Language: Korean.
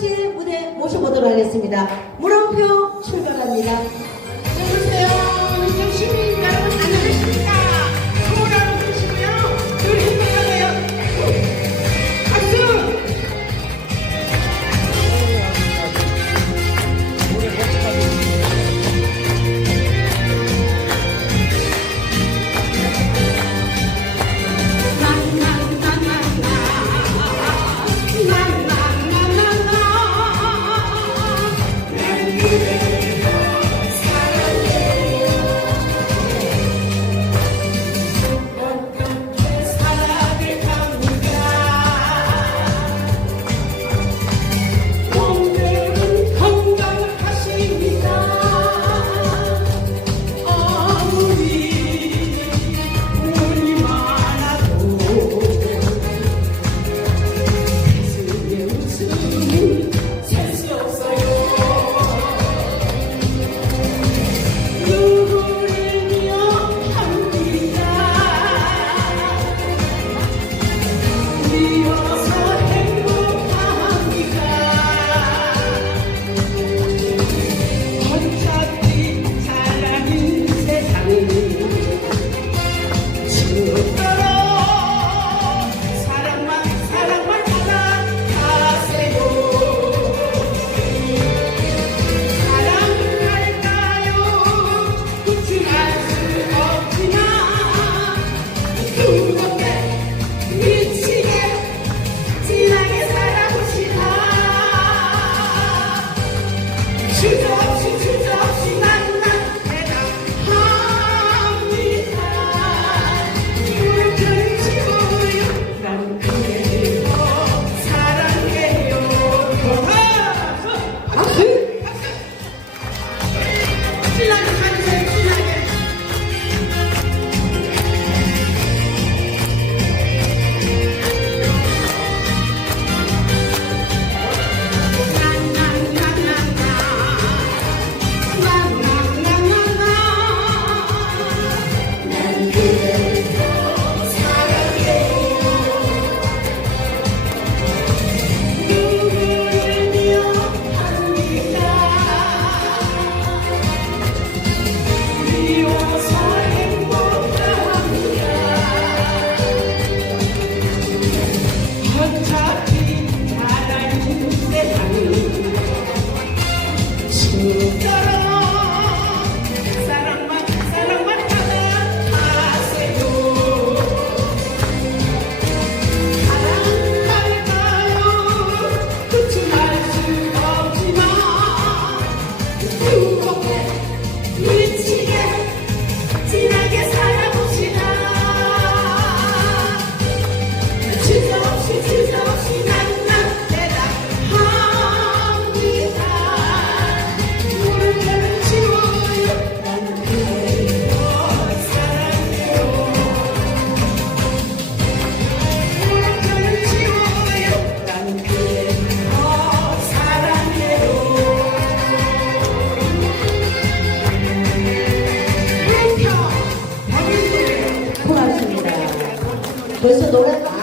씨 무대 모셔보도록 하겠습니다. 물음표 출발합니다. torcedor é